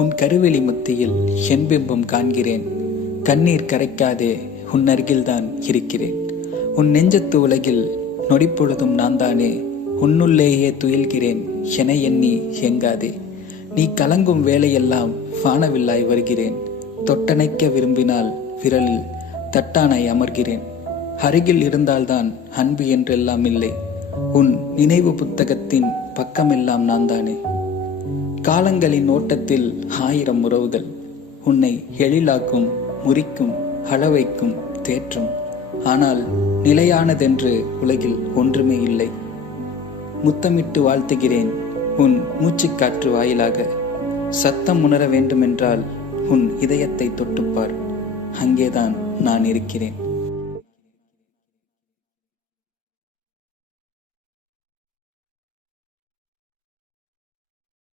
உன் கருவெளி மத்தியில் என் பிம்பம் காண்கிறேன். கண்ணீர் கரைக்காதே, உன் அருகில்தான் இருக்கிறேன். உன் நெஞ்சத்து உலகில் நொடிப்பொழுதும் நான் தானே, உன்னுள்ளேயே துயில்கிறேன் என எண்ணி எங்காதே. நீ கலங்கும் வேளையெல்லாம் வானவில்லாய் வருகிறேன். தொட்டணைக்க விரும்பினால் விரலில் தட்டானாய் அமர்கிறேன். அருகில் இருந்தால்தான் அன்பு என்றெல்லாம் இல்லை, உன் நினைவு புத்தகத்தின் பக்கமெல்லாம் நான் தானே. காலங்களின் ஓட்டத்தில் 1000 உறவுகள் உன்னை எழிலாக்கும், முறிக்கும், அளவைக்கும், தேற்றும். ஆனால் நிலையானதென்று உலகில் ஒன்றுமே இல்லை. முத்தமிட்டு வாழ்த்துகிறேன் உன் மூச்சுக்காற்று வாயிலாக. சத்தம் உணர வேண்டுமென்றால் உன் இதயத்தை தொட்டுப்பார், அங்கேதான் நான் இருக்கிறேன்.